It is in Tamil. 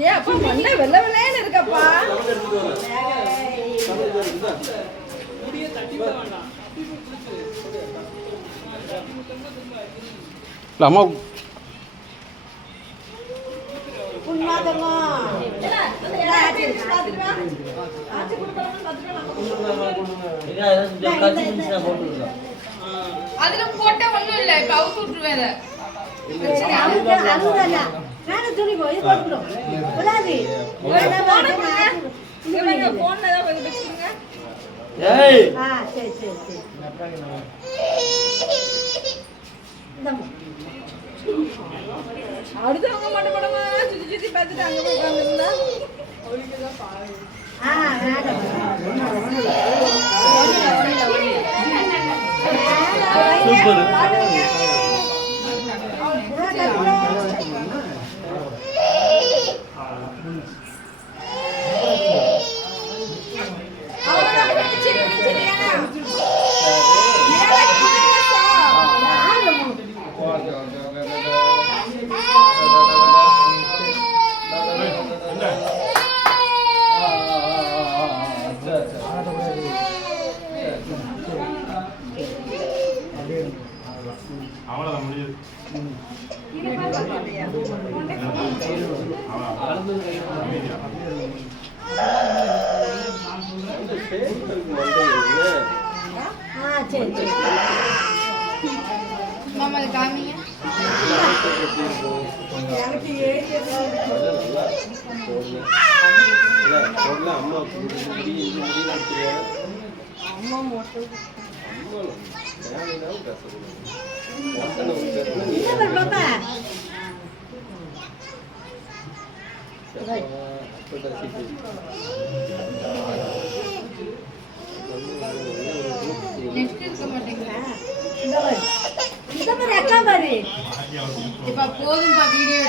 ஏன் அப்பா மண்டை வெள்ளை வெள்ளைன்னு இருக்கப்பா. அம்மா அதுல போட்ட ஒண்ணும் இல்ல, கவுத்து விட்டுருவேன். அடுத்தவங்க மட்டும் படமா சுத்தி சுத்தி பார்த்துட்டு அங்க போய் உட்காந்துருந்தா அவ்வளோதான் முடியுது. மாமா காமிங்க. போதும் வீடியோ